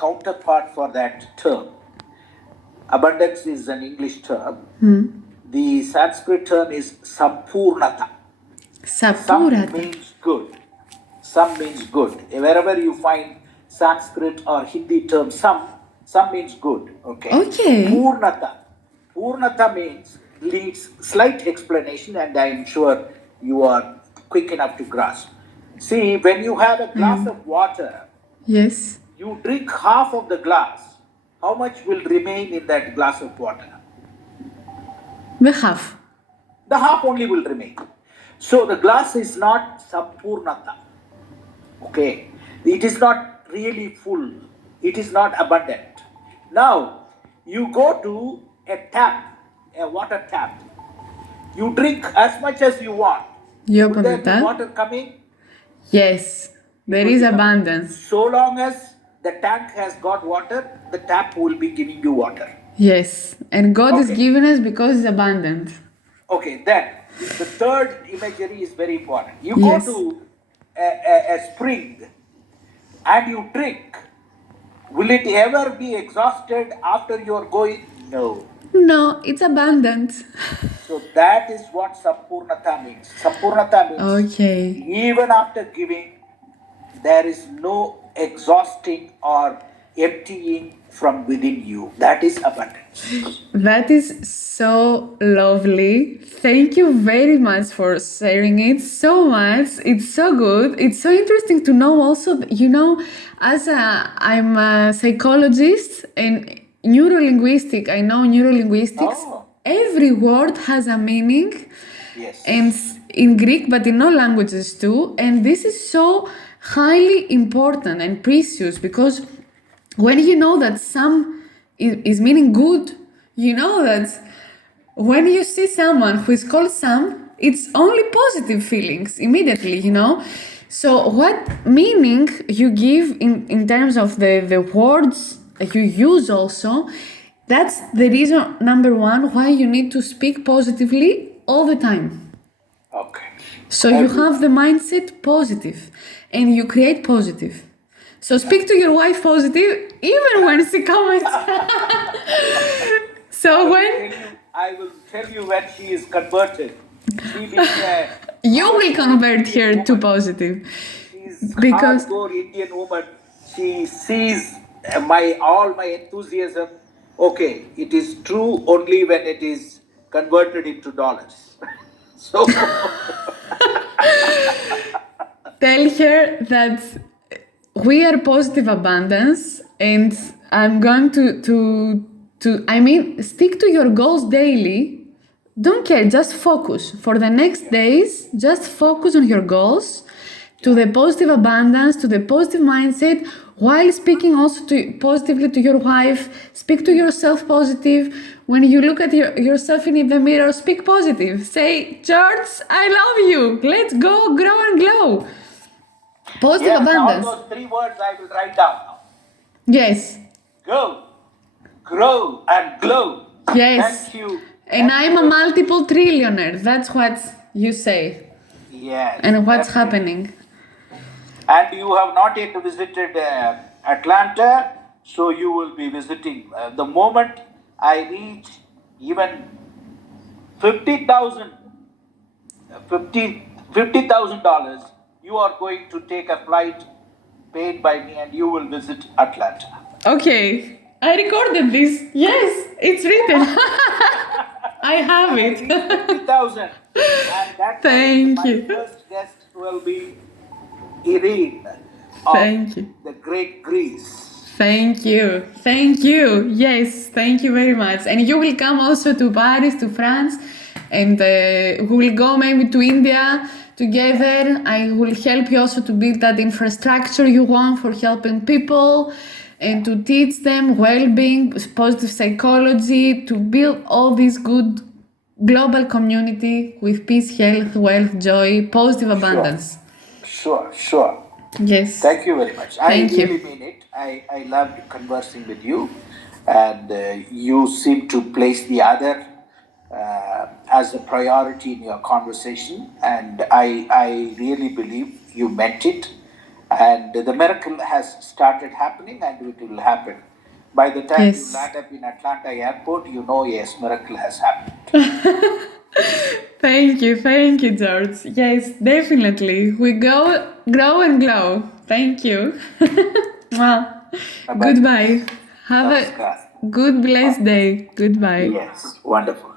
counterpart for that term. Abundance is an English term. The Sanskrit term is Sampurnata. Some means good. Some means good. Wherever you find Sanskrit or Hindi term, some means good. Okay. Purnata. Purnata means leads slight explanation, and I am sure you are quick enough to grasp. See, when you have a glass of water, yes, you drink half of the glass. How much will remain in that glass of water? The half. The half only will remain. So the glass is not sampurnata. Okay. It is not really full. It is not abundant. Now, you go to a tap, a water tap. You drink as much as you want. You Will open there the be tap? water coming? Yes, there is abundance. So long as the tank has got water, the tap will be giving you water. Yes, and God is Okay. giving us because it's abundant. Okay, then the third imagery is very important. You Yes. go to a spring and you drink. Will it ever be exhausted after you're going? No. No, it's abundant. So that is what Sampurnata means. Sampurnata means Okay. even after giving, there is no exhausting or emptying from within you. That is abundance. That is so lovely. Thank you very much for sharing it so much. It's so good. It's so interesting to know also, as I'm a psychologist and neurolinguistic, I know neurolinguistics. Oh. Every word has a meaning. Yes. And in Greek, but in all languages too. And this is so highly important and precious because when you know that some is meaning good, you know that when you see someone who is called Sam, it's only positive feelings immediately, So what meaning you give in terms of the words you use also, that's the reason number one why you need to speak positively all the time. Okay. So you have the mindset positive and you create positive. So speak to your wife positive even when she comments. So I will tell you when she is converted. She being you will convert her to positive. She's Because hardcore Indian woman. She sees all my enthusiasm. Okay, it is true only when it is converted into dollars. So tell her that we are positive abundance and I'm going to stick to your goals daily. Don't care, just focus. For the next days, just focus on your goals, to the positive abundance, to the positive mindset, while speaking also positively to your wife. Speak to yourself positive. When you look at yourself in the mirror, speak positive. Say, George, I love you. Let's go, grow and glow. Positive abundance. All those 3 words I will write down now. Yes. Go, grow, and glow. Yes. Thank you. And I'm a multiple trillionaire. That's what you say. Yes. And what's definitely. happening. And you have not yet visited Atlanta, so you will be visiting. The moment I reach even $50,000, you are going to take a flight paid by me and you will visit Atlanta. Okay. I recorded this. Yes, it's written. I have it. 50,000. And that's Thank my you. first guest will be Irene of Thank you. the Great Greece. Thank you. Thank you. Yes, thank you very much. And you will come also to Paris, to France, and we will go maybe to India together. I will help you also to build that infrastructure you want for helping people and to teach them well-being, positive psychology, to build all this good global community with peace, health, wealth, joy, positive abundance. Sure. Yes. Thank you very much. Thank I you. really mean it. I loved conversing with you, and you seem to place the other as a priority in your conversation, and I really believe you meant it. And the miracle has started happening, and it will happen. By the time Yes. you land up in Atlanta airport, you know, yes, miracle has happened. Thank you, George. Yes, definitely. We go, grow and glow. Thank you. Mwah. Bye-bye. Goodbye. Have Namaskar. a good, blessed day. Goodbye. Yes, wonderful.